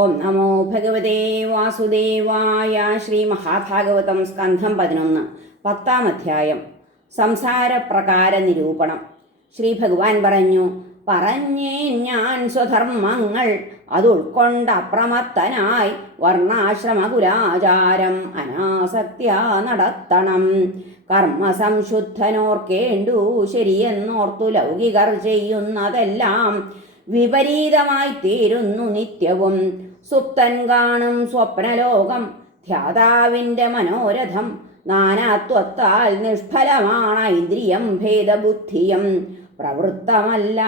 ഓം നമോ ഭഗവതേ വാസുദേവായ. ശ്രീ മഹാഭാഗവതം സ്കന്ധം 11 10-ാം അധ്യായം. സംസാരപ്രകാര നിരൂപണം. ശ്രീ ഭഗവാൻ പറഞ്ഞു, പറഞ്ഞേൻ ഞാൻ സ്വധർമ്മങ്ങൾ അതുൾക്കൊണ്ട അപ്രമത്തനായി വർണ്ണാശ്രമകുലാചാരം അനാസക്ത്യാ നടത്തണം. കർമ്മസംശുദ്ധനോർക്കേണ്ടു ശരിയെന്നോർത്തു ലൗകികർ ചെയ്യുന്നതെല്ലാം വിപരീതമായി തീരുന്നു നിത്യവും. സുപ്തൻ കാണും സ്വപ്നലോകം ധ്യാതാവിൻ്റെ മനോരഥം നാനാത്വത്താൽ നിഷ്ഫലമാണ് ഇന്ദ്രിയം ഭേദബുദ്ധിയം. പ്രവൃത്തമല്ല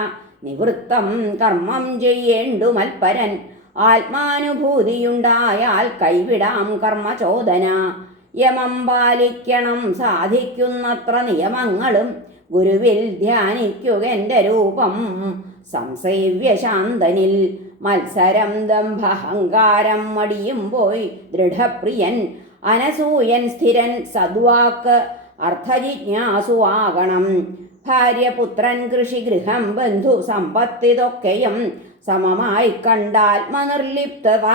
നിവൃത്തം കർമ്മം ചെയ്യേണ്ടു മൽപരൻ. ആത്മാനുഭൂതിയുണ്ടായാൽ കൈവിടാം കർമ്മചോദന. യമം പാലിക്കണം സാധിക്കുന്നത്ര നിയമങ്ങളും. ഗുരുവിൽ ധ്യാനിക്കുകെൻ്റെ രൂപം സംസേവ്യശാന്തനിൽ. മത്സരം ദംഭഹങ്കാരം മടിയും പോയി ദൃഢപ്രിയൻ. അനസൂയൻ സ്ഥിരൻ സദ്വാക്ക് അർത്ഥജിജ്ഞാസുവാകണം. ഭാര്യ പുത്രൻ കൃഷി ഗൃഹം ബന്ധു സമ്പത്തിതൊക്കെയും സമമായി കണ്ടാത്മനിർലിപ്തത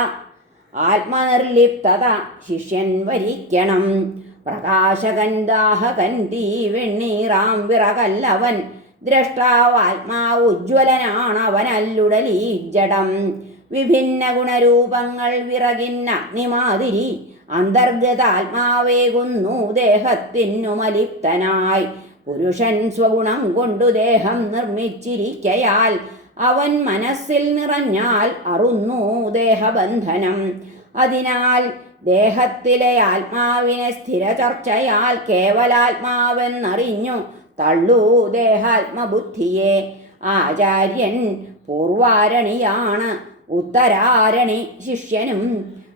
ശിഷ്യൻ വരിക്കണം. പ്രകാശകൻ ദാഹകൻ തീ വെണ്ണീറാം വിറകല്ലവൻ. ദ്രഷ്ടാവാത്മാവ് ഉജ്ജ്വലനാണവനല്ലുടലീ ജഡം. വിഭിന്ന ഗുണരൂപങ്ങൾ വിറകിന്നഗ്നിമാതിരി അന്തർഗതാത്മാവേകുന്നു ദേഹത്തിനു മലിപ്തനായി. പുരുഷൻ സ്വഗുണം കൊണ്ടു ദേഹം നിർമ്മിച്ചിരിക്കയാൽ അവൻ മനസ്സിൽ നിറഞ്ഞാൽ അറുന്നു ദേഹബന്ധനം. അതിനാൽ ദേഹത്തിലെ ആത്മാവിനെ സ്ഥിര ചർച്ചയാൽ കേവലാത്മാവെന്നറിഞ്ഞു തള്ളൂ ദേഹാത്മബുദ്ധിയെ. ആചാര്യൻ പൂർവാരണിയാണ് ഉത്തരാരണി ശിഷ്യനും.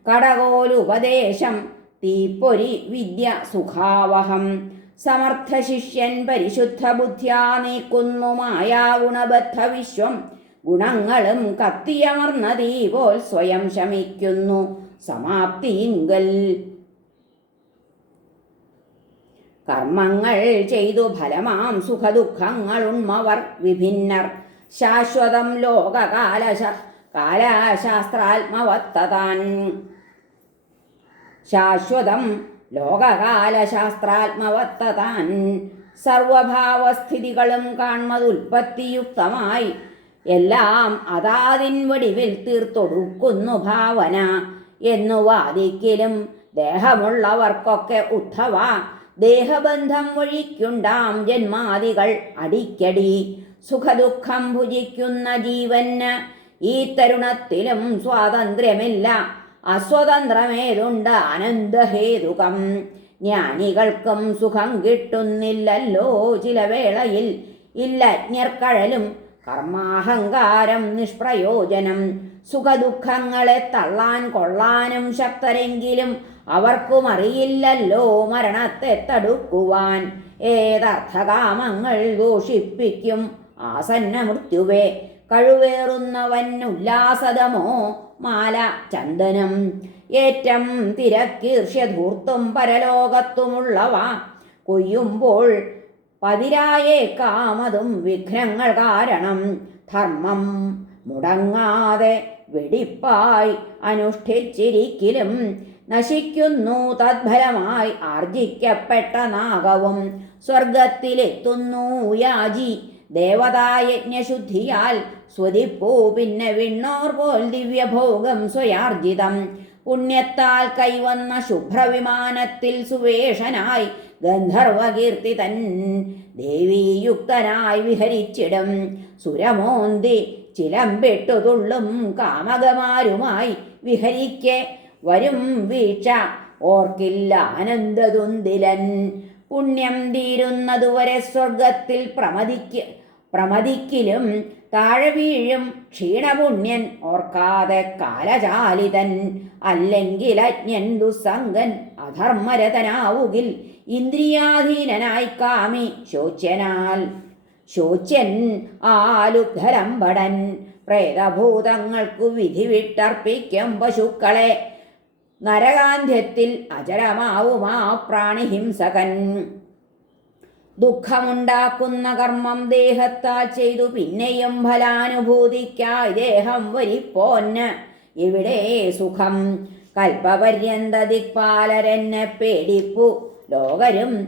കടകോലുപദേശം തീപ്പൊരി വിദ്യ സുഖാവഹം. സമർത്ഥ ശിഷ്യൻ പരിശുദ്ധ ബുദ്ധ്യാ നീക്കുന്നു മായാഗുണബദ്ധ വിശ്വം. ഗുണങ്ങളും കത്തിയമർന്ന തീ പോൽ സ്വയം ശമിക്കുന്നു സമാപ്തിയിങ്കൽ. കർമ്മങ്ങൾ ചെയ്തു ഫലമാം സുഖദുഃഖങ്ങളുണ്മവർ വിഭിന്നർ. ശാശ്വതം ലോകകാലശാസ്ത്രാത്മവത്തതാൻ. സർവഭാവസ്ഥിതികളും കാൺമതുൽപ്പത്തിയുക്തമായി എല്ലാം അതാതിൻ വടിവിൽ തീർത്തൊടുക്കുന്നു ഭാവന എന്നു വാദിക്കലും ദേഹമുള്ളവർക്കൊക്കെ ഉദ്ധവ. ദേഹബന്ധം വഴിക്കുണ്ടാം ജന്മാദികൾ അടിക്കടി. സുഖദുഃഖം ഭുജിക്കുന്ന ജീവന് ഈ തരുണത്തിലും സ്വാതന്ത്ര്യമില്ല. അസ്വതന്ത്രമേതുണ്ട് ആനന്ദഹേതുകം. ജ്ഞാനികൾക്കും സുഖം കിട്ടുന്നില്ലല്ലോ ചില വേളയിൽ. ഇല്ലജ്ഞർക്കഴലും കർമാഹങ്കാരം നിഷ്പ്രയോജനം. സുഖദുഃഖങ്ങളെ തള്ളാൻ കൊള്ളാനും ശക്തരെങ്കിലും അവർക്കും അറിയില്ലല്ലോ മരണത്തെ തടുക്കുവാൻ. ഏതർത്ഥകാമങ്ങൾ ദോഷിപ്പിക്കും ആസന്ന മൃത്യുവേ. കഴിവേറുന്നവൻ ഉല്ലാസതമോ മാല ചന്ദനം. ഏറ്റം തിരക്കീർഷ്യധൂർത്തും പരലോകത്തുമുള്ളവ കൊയ്യുമ്പോൾ പതിരായേക്കാമതും വിഘ്നങ്ങൾ കാരണം. ധർമ്മം മുടങ്ങാതെ വെടിപ്പായി അനുഷ്ഠിച്ചിരിക്കലും നശിക്കുന്നു തദ്ഫലമായി ആർജിക്കപ്പെട്ട നാഗവും. സ്വർഗത്തിലെത്തുന്നു യാജി ദേവതായജ്ഞശുദ്ധിയാൽ. സ്വതിപ്പൂ പിന്നെ വിണ്ണോർ പോൽ ദിവ്യഭോഗം സ്വയാർജിതം. പുണ്യത്താൽ കൈവന്ന ശുഭ്രവിമാനത്തിൽ സുവേഷനായി ഗന്ധർവകീർത്തി തൻ ദേവീയുക്തനായി വിഹരിച്ചിടും. സുരമോന്തി ചിലമ്പിട്ടു തുള്ളും കാമകമാരുമായി വിഹരിക്കെ വരും വീഴ്ച ഓർക്കില്ല ആനന്ദതുന്തിലൻ. പുണ്യം തീരുന്നതുവരെ സ്വർഗത്തിൽ പ്രമദിക്കിലും താഴെ വീഴും ക്ഷീണപുണ്യൻ ഓർക്കാതെ കാലചാലിതൻ. അല്ലെങ്കിൽ അജ്ഞൻ ദുസ്സംഗൻ അധർമ്മരതനാവുകിൽ ഇന്ദ്രിയാധീനനായി കാമി ശോച്യൻ ആലുബ്ധലംബടൻ. പ്രേതഭൂതങ്ങൾക്കു വിധി വിട്ടർപ്പിക്കും പശുക്കളെ. നരകാന്ത്യത്തിൽ അചരമാവുമാ പ്രാണിഹിംസകൻ. ദുഃഖമുണ്ടാക്കുന്ന കർമ്മം ദേഹത്താൽ ചെയ്തു പിന്നെയും ഫലാനുഭൂതിക്കായി ദേഹം വരിപ്പോന്ന്. ഇവിടെ സുഖം. കൽപ്പപര്യന്ത ദിക്പാലരെന്നെ പേടിപ്പു ലോകരും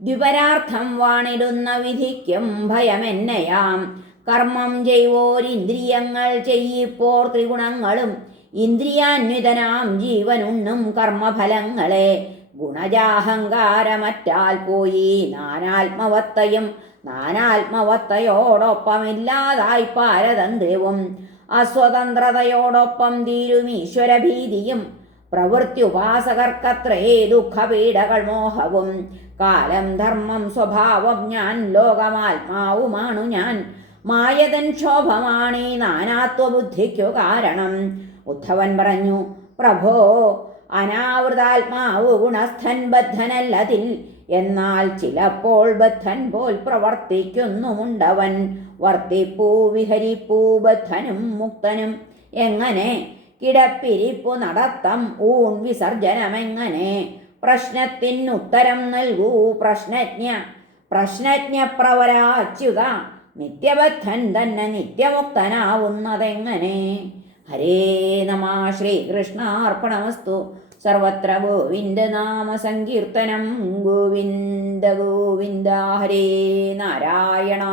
ദ്വിപരാർത്ഥം വാണിടുന്ന വിധിക്കും ഭയമെന്നയാം. കർമ്മം ചെയ്വോരിന്ദ്രിയങ്ങൾ ചെയ്യിപ്പോർ ത്രിഗുണങ്ങളും ഇന്ദ്രിയാന്വിതനാം ജീവനുണ്ണും കർമ്മഫലങ്ങളെ. ഗുണജാഹങ്കാരമറ്റാൽ പോയി നാനാത്മവത്തയും നാനാത്മവത്തയോടൊപ്പമില്ലാതായി പാരതന്ത്ര്യവും അസ്വതന്ത്രതയോടൊപ്പം തീരും ഈശ്വരഭീതിയും. പ്രവൃത്യുപാസകർക്കത്രേ ദുഃഖപീഡകൾ മോഹവും. കാലം ധർമ്മം സ്വഭാവം ഞാൻ ലോകമാത്മാവുമാണു ഞാൻ. മായതൻ ക്ഷോഭമാണീ നാനാത്വബുദ്ധിക്കു കാരണം. ഉദ്ധവൻ പറഞ്ഞു, പ്രഭോ അനാവൃതാത്മാവു ഗുണസ്ഥൻ ബദ്ധനല്ലതിൽ. എന്നാൽ ചിലപ്പോൾ ബദ്ധൻ പോൽ പ്രവർത്തിക്കുന്നുമുണ്ടവൻ. വർത്തിപ്പൂ വിഹരിപ്പൂ ബദ്ധനും മുക്തനും എങ്ങനെ? കിടപ്പിരിപ്പു നടത്തം ഊൺ വിസർജനമെങ്ങനെ? പ്രശ്നത്തിനുത്തരം നൽകൂ പ്രശ്നജ്ഞപ്രവരാച്യുത. നിത്യബദ്ധൻ തന്നെ നിത്യമുക്തനാവുന്നതെങ്ങനെ? ഹരേ നമഃ. ശ്രീകൃഷ്ണാർപ്പണമസ്തു. സർവത്ര ഗോവിന്ദനാമ സങ്കീർത്തനം. ഗോവിന്ദ ഗോവിന്ദ. ഹരേ നാരായണ.